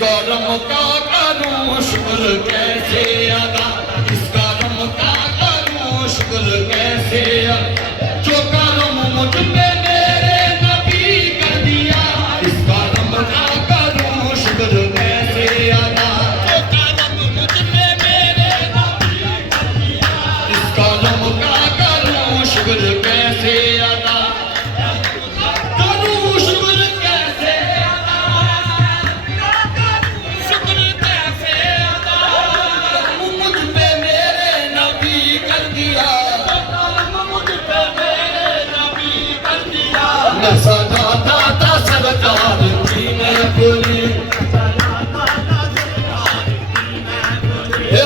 इसका रम का करूं शुक्र कैसे अदा, इसका रम का करूं शुक्र कैसे अदा, जो करम मुझ पे मेरे नबी कर दिया, इसका रम का करूं शुक्र कैसे अदा, जो करम मुझ पे मेरे नबी कर दिया, इसका रम का करूं शुक्र कैसे अदा, करूं शुक्र कैसे अदा, शुक्र कैसे अदा, मुझ पे मेरे नबी कर दिया, मुझ पे मेरे नबी कर दिया, मैं सजाता था सरकार की महफिल,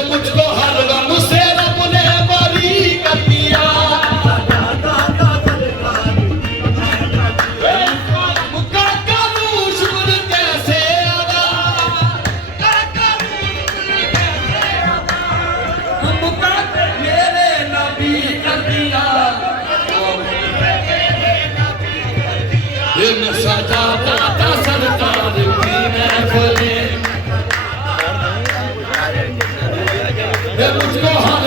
मुझको हर गम से रब ने बरी कर दिया, मुझका करूं शुक्र कैसे अदा, मुझका मेरे नबी कर दिया, मैं सजाता था सरकार की महफिल, मुझको हर